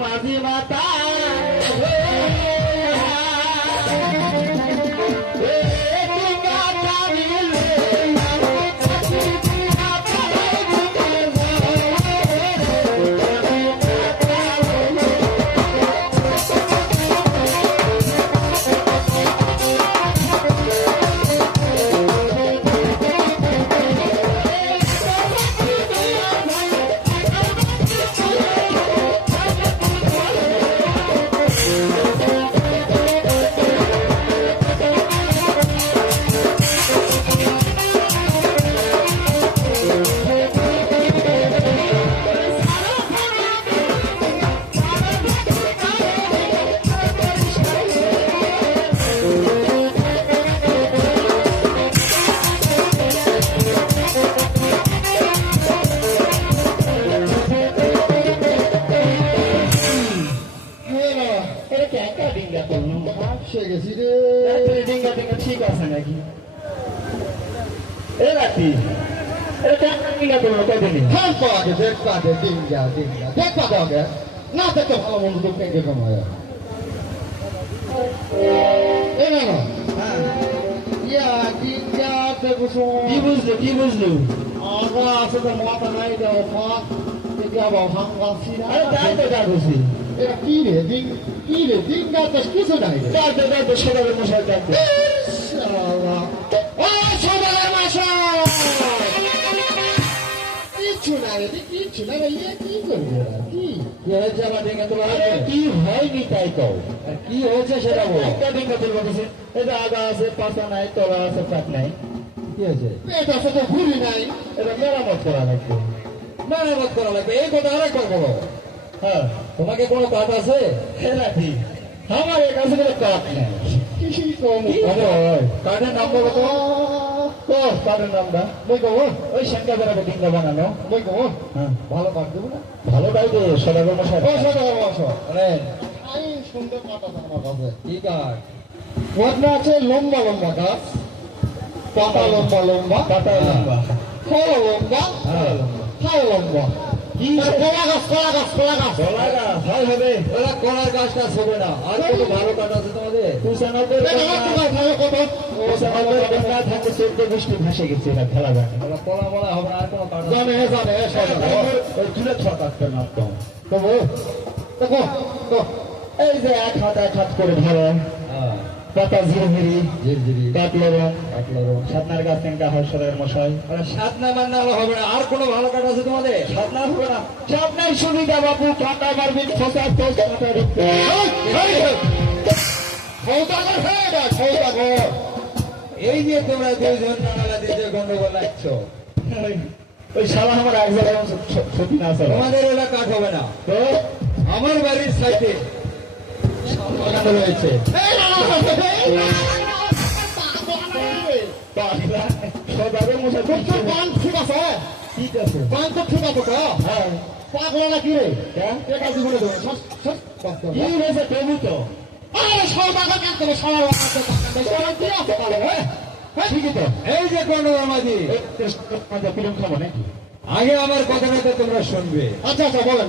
মাঝি মাতা ঠিক আছে নাকি এ রাতি এটা ডিঙ্গা করলো কয়দিন দেখবা দে না দেখতে ভালো মন্দ তো পেঙ্গে কমায় এই না ইয়া ডিঙ্গা দেখছো কি বুঝলো আগা আছে তো মাথা নাই দাও ফাঁক এটা বাবা হাঙ্গাসি না আরে তাই তো যা বুঝি এটা কি রে ডিঙ্গা তো কিছু নাই রে তাই তো সবাই মশাই ডাকবে শালা ও সবাই মশাই কিছু নাই ইয়ে কি করবে কি হয়েছে আমার ডিঙ্গা তোলা কি হয়নি তাই কও কি হয়েছে সেটা বলো একটা ডিঙ্গা তুলবো কিছু এটা আগা আছে পাশা নাই তলা আছে ফাঁক নাই কি হয়েছে পেট আছে তো ঘুরি নাই এটা মেরামত করা লাগবে এই কথা আরেকবার বলো হ্যাঁ তোমাকে কোনো কাজ আছে রাখি আমার এই কাছে কোনো কাজ নেই কিছু কম কাঠের নাম বলো তো কাঠের নামটা ওই সংখ্যা বেড়াবে ডিঙ্গা বানানো হ্যাঁ ভালো কাট দেবো না ভালো ডাইবে সদাগর মশাই আমি সুন্দর কাটা আমার কাছে কি কাঠ ঘটনা আছে লম্বা গাছ পাতা লম্বা পাতা লম্বা ফল লম্বা ফল লম্বা কি কলা গাছ হয় হবে ওরা কলার গাছ টাছ হবে না আর কত ভালো কাঠ আছে তোমাদের কুসানগর থাকে 14 বৃষ্টি ভাসে গেছে এটা খেলা যায় না কলা বলা হবে আর কোনো কাঠ জানে ওই তুলে ছ কাটতে না তো দেখো এই যে এক হাত করে ধরে পাতা ঝিরি কাটলো রং সাতনার গাছ তিনটা হর্ষরের মশাই সাতনা মান্না হবে না আর কোনো ভালো কাঠ আছে তোমাদের সাতনা হবে না সাতনার সুবিধা বাবু কাটা মারবি এই যে তোমরা দুইজন জানালা দিয়ে গন্ডগোল লাগছো ওই শালা আমার এক জায়গায় ছুটি না আছে তোমাদের এলাকা কাঠ হবে না তো আমার বাড়ির সাইডে রয়েছে ঠিক আছে হ্যাঁ পাগলা নাকি রে এটা জীবনে দেবো কি হয়েছে প্রভু তো আরে সৌদাগর কাটতে হবে ঠিকই তো এই যে গন্ডগোল মাঝি ফিল্ম খাবো নাকি আগে আমার কথাটা তোমরা শুনবে আচ্ছা বলেন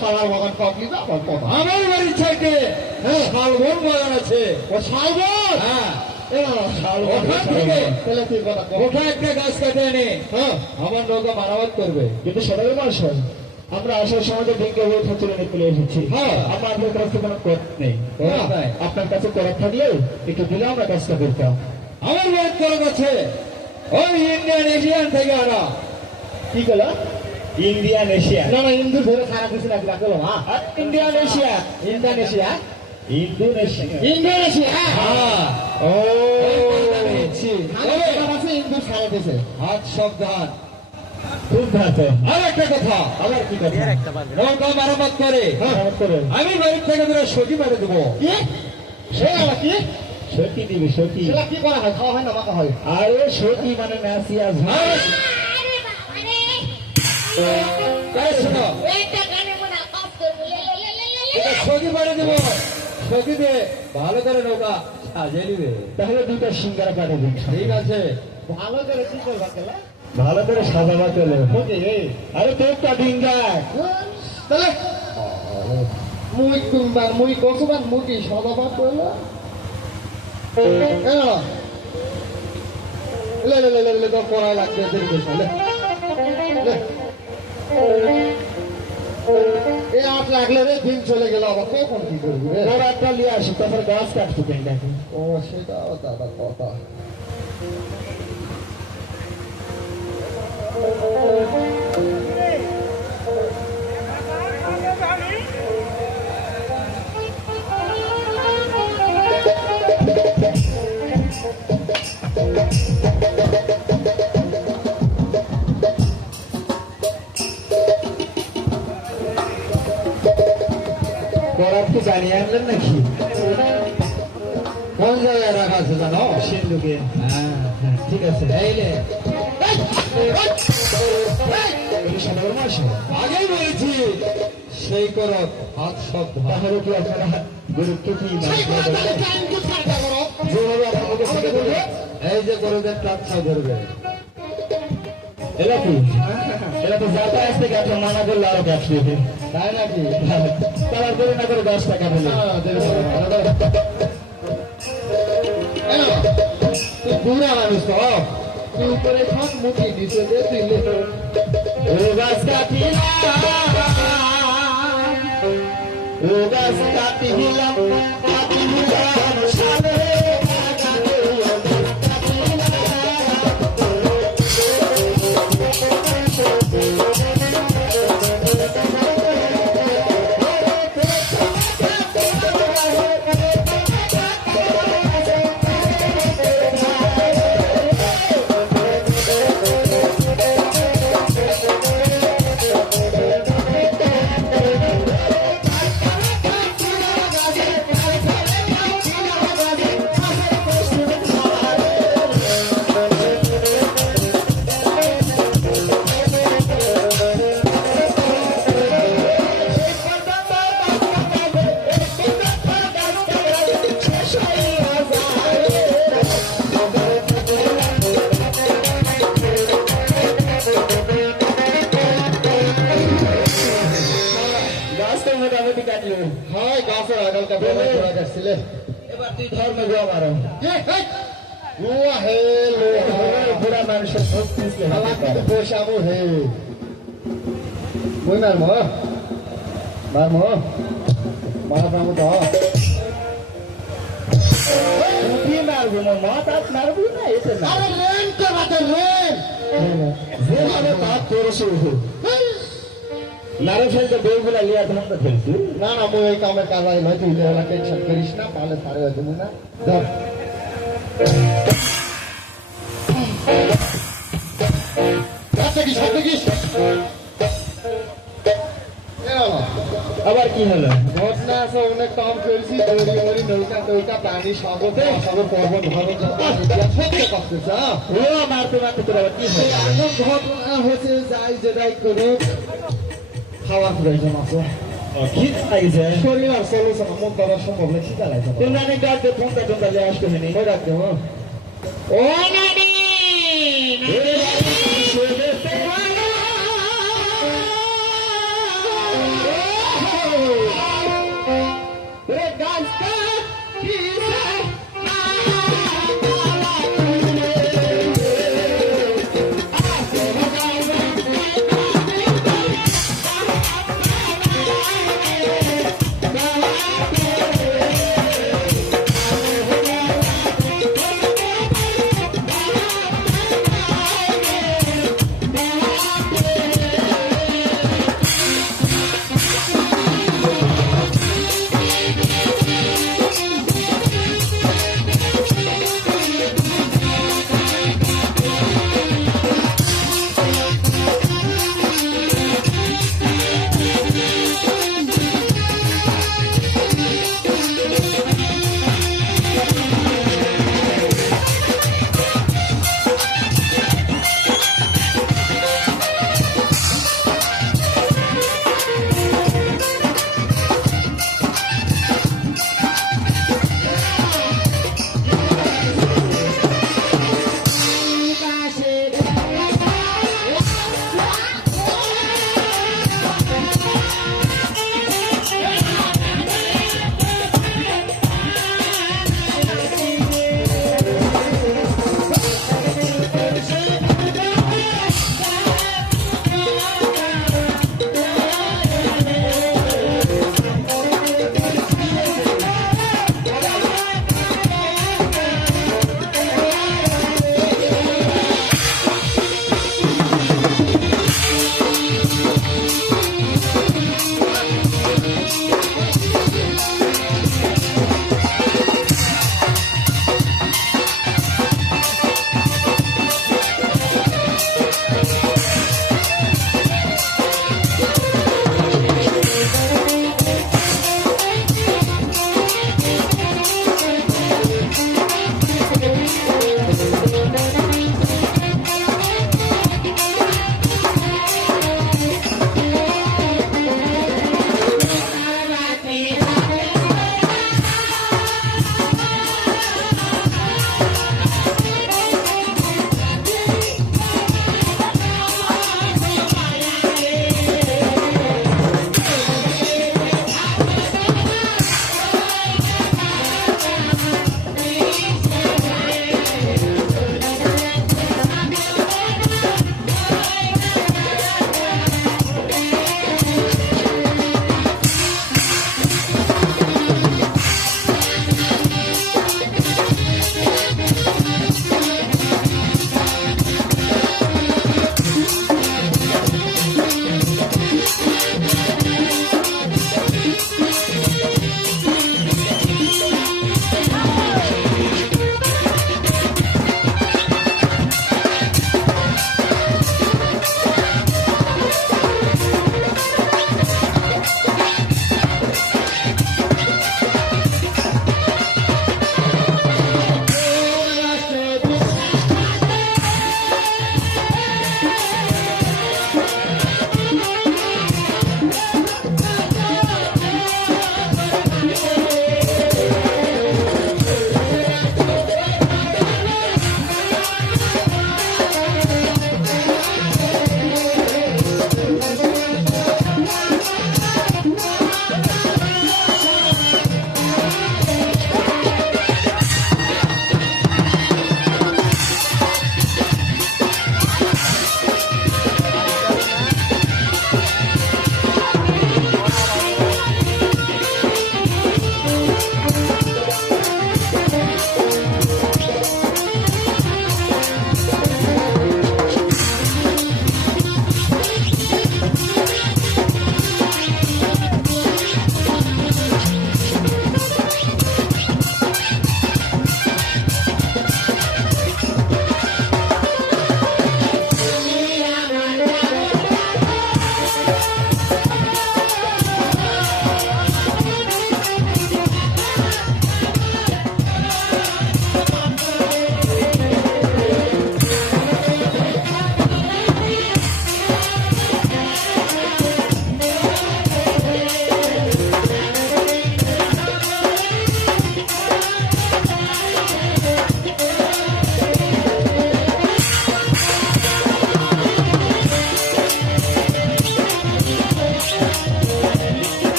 সারা বাগান পাবলি না কথা আমার বাড়ির সাইডে শালবন বাগান আছে ও শালবন হ্যাঁ তাহলে তুই কথা ওঠা একটা গাছ কাটে এনে হ্যাঁ আমার নৌকা মারামার করবে কিন্তু সদাগর মশাই আমরা আসার সময় তো ডিঙ্গে হয়ে তুলে নিয়ে চলে এসেছি হ্যাঁ আমাদের কাছে কোনো করার নেই আপনার কাছে করার থাকলে একটু দিলে আমরা কাজটা করতাম আমার বাড়ির করার কাছে ওই ইন্ডিয়ান এশিয়ান থেকে আনা কি গেল ইন্ডিয়ান এশিয়া না হিন্দু ধরে খারাপ কিছু লাগবে রাখলো ইন্ডিয়ান এশিয়া ইন্দোনেশিয়া হ্যাঁ ও হিন্দু ছাড়া দিয়েছে হাত সাবধান খুব ভালো আর একটা কথা আবার কি কথা নৌকা মেরামত করে আমি বাড়ির থেকে তোরা সখী মেরে দেবো কি সখী দিবি সখী কি করা হয় খাওয়া হয় না মাখা হয় আরে সখী মানে নাসিয়া সখী মেরে দেবো সখী দিয়ে ভালো করে নৌকা সাজিয়ে নিবে তাহলে দুইটা সিঙ্গারা কাটে দিন ঠিক আছে ভালো করে কি করবা কেলা ভালো করে সাজাবা চলে আরে তোর তা ডিঙ্গা তাহলে মুই কুম্বার মুই কসুবার মুটি সদাবাদ করলো লে লে লে লে লে তো পড়াই লাগবে দেখবে লে এ আট লাগলে রে দিন চলে গেল আবার কখন কি করবি রে ওর একটা লিয়ে আসি তারপর গাছ কাটবো পেনটাকে ও সেটাও দাদা কথা করার তো জানিয়ে আনলেন নাকি কোন জায়গায় রাখা আছে জানো সিন্ধুকে হ্যাঁ ঠিক আছে এইলে সদর মাসে আগেই বলেছি সেই করো হাত সব তাহলে কি আপনারা গুরুত্ব কি যেভাবে আপনাকে সাথে করবে এই যে গরুদের টাচ্ছা ধরবে এরা কি এরা তো যাতায়াত থেকে আপনার মানা করলে আরো গাছ দিতে তাই নাকি তারা করে না করে 10 টাকা বলে তুই বুড়া মানুষ তো তুই উপরে খান মুখি নিচে দে তুই লেখো ও গাছ কাটিলাম ও গাছ কাটিলাম সালে মোটামুটি কাটলো হয় গাছের আগালটা বেলা করা যাচ্ছিলে এবার তুই ধর্ম গো আমারও লোহা হে লোহা বুড়া মানুষের শক্তি বসাবো হে মই মারমো মারমো মারবো তো কি মারবো না মাথাত মারবো না এসে না আরে লেন কে বাতে লেন যেভাবে তার তোরসে উঠো নারে ফেলতে বইগুলা লিয়া তোমার তো ফেলছি না না মই এই কামের কাজ আই নয় তুই এলা টেনশন করিস না তাহলে সারে হয়ে যাবে না ধর কি সাথে কি আবার কি হলো ঘটনা আছে অনেক কাম করেছি দৌড়ি মরি নৌকা টৌকা পানি সাগরে সাগর পর্বত ধরো সত্যি করতেছে ও মারতে মারতে তোর আবার কি হলো এখন ঘটনা হচ্ছে যাই যেটাই করে খাওয়ার প্রয়োজন আছে খিদ লাগিছে শরীর আর চলেছে না মন করা সম্ভব না খিদা লাগছে তোর নানি ডাকতে ফোনটা টোনটা লিয়ে আসতে হয়নি কই রাখতে ও নানি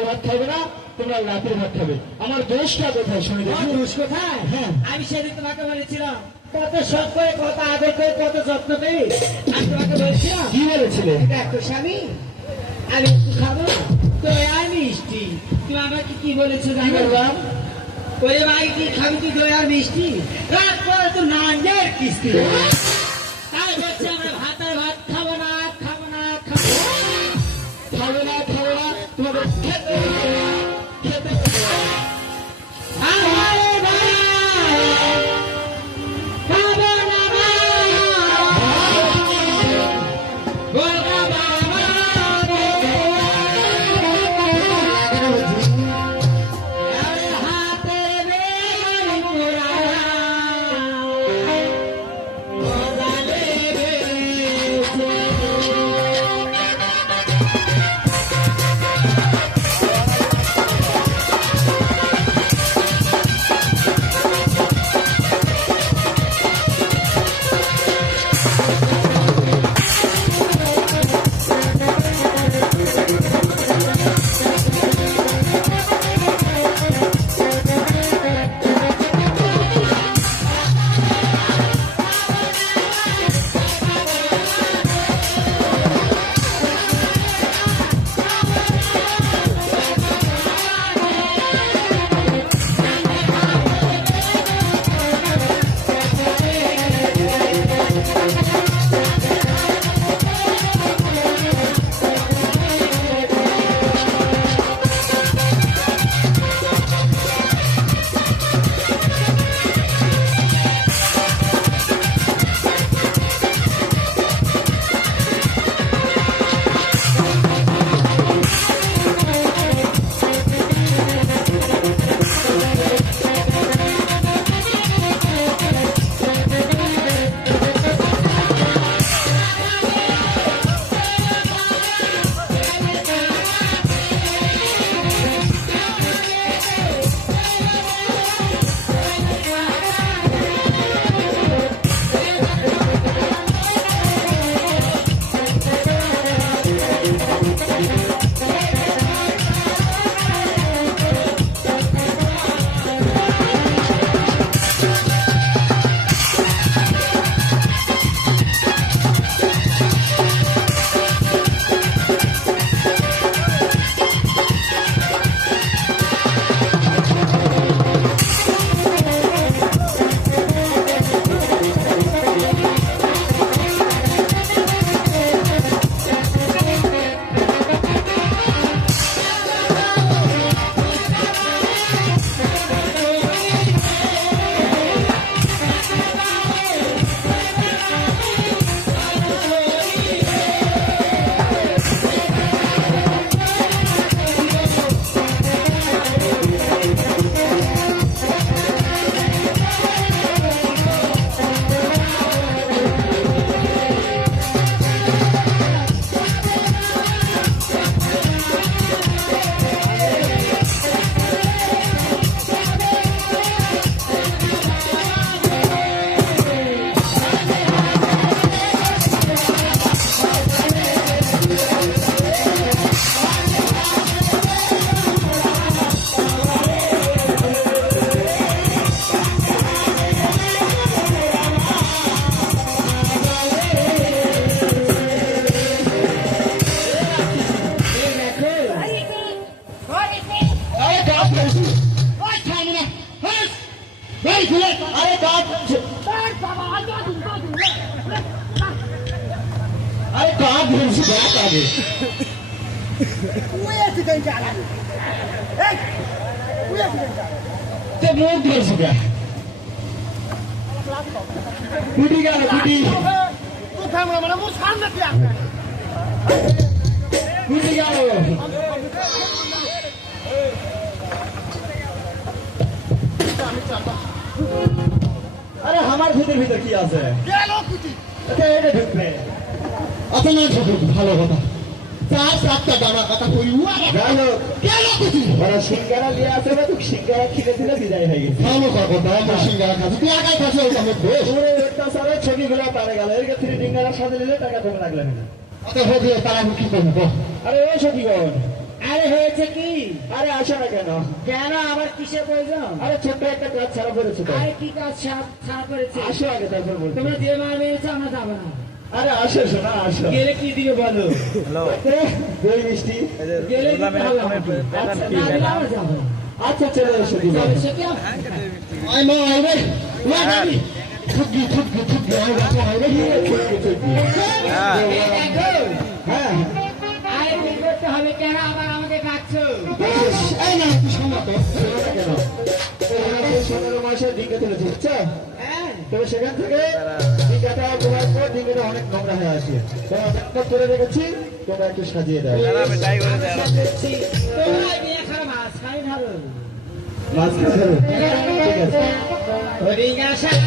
সকাল ভাত খাবে না, তোমরা রাতের ভাত খাবে। আমার দোষটা কোথায় শুনে দেখি। পুরুষ কোথায়? হ্যাঁ। আমি সেদিন তোমাকে বলেছিলাম কত শখ করে, কত আদর করে, কত যত্ন করে আমি তোমাকে বলেছিলাম, কি বলেছিলে? দেখো স্বামী আমি একটু খাবো তো আর মিষ্টি। তুমি আমাকে কি বলেছো কি জানো? বললাম? ওই ভাই কি খাবি তুই দই আর মিষ্টি? তারপরে তো নাঙ্গের কিস্তি। তাই বলছে আমরা ভাত আর ভাত খাবো না, খাবো না, খাবো না। খাবে না, খাবে না, তোমাদের খেতে হবে, খেতে হবে। আরে ভাই, খাবো না ভাই। বলবো বাবা রে। আরে হাতের বেগুন পোড়া, মজা লেগেছে। আরে কাজ হচ্ছে। আরে কাজ ধরছি, দেখ আগে। তে মুখ ধরছি দেখ। কুটি গেল, কুটি। কুটি গেল। আরে আমার ভিতর ভিতর কি আছে? আচ্ছা, এটা ঢুকবে। আচ্ছা না ঢুকুক, ভালো কথা। চার চারটা দানা কথা করি যাই হোক, কেন কুচি ওরা সিঙ্গারা নিয়ে আসে না, তো সিঙ্গারা খিলে দিলে বিদায় হয়ে গেছে। ভালো কথা। আমার সিঙ্গারা খাচ্ছি, তুই একাই খাচ্ছি, ওই আমার দোষ। পুরো একটা সারে ছবিগুলো পারে গেল, এর ক্ষেত্রে সিঙ্গারা সাথে নিলে টাকা কমে লাগলে না। আচ্ছা হোক, তারা আমি কি করবো? আরে ও সখীগণ, আরে হয়েছে কি? আরে আসো না কেন? কেন আবার কিসের প্রয়োজন? আরে ছোট্ট একটা কাজ ছাড়া করেছো তো। আরে কি কাজ ছাড়া করেছে? আসো আগে তারপর বলছি। তোমরা যে মার মেরেছো আমরা যাবো না। আরে আসো শোনা আসো। গেলে কি দিবে বলো? দই মিষ্টি। গেলে দিতে হবে আমাকে। আচ্ছা, না দিলে আমরা যাবো না। আচ্ছা চলে এসো দিবা। চলো, সে কি? আয় মা আয় রে। মা দাদি। থুকি আয় বাবা আয় রে। থুকি। এই দেখো, হ্যাঁ। আরে কি করতে হবে? কেন আবার আমাকে ডাকছো? এই না তুই শোনা তো। শোনা না কেন? ওই 15 মাসের দিকে তুলেছি বুঝছো? হ্যাঁ, তবে সেখান থেকে দিঘাটা ঘোরার পর দিঘাটা অনেক নোংরা হয়ে আছে। তো অনেকটা করে রেখেছি, তোমরা একটু সাজিয়ে দাও। দেখছি। তোমরা নিয়ে খাও মাছ, খাই ধরো। মাছ খাবে? ঠিক আছে। হরিঙ্গা শাক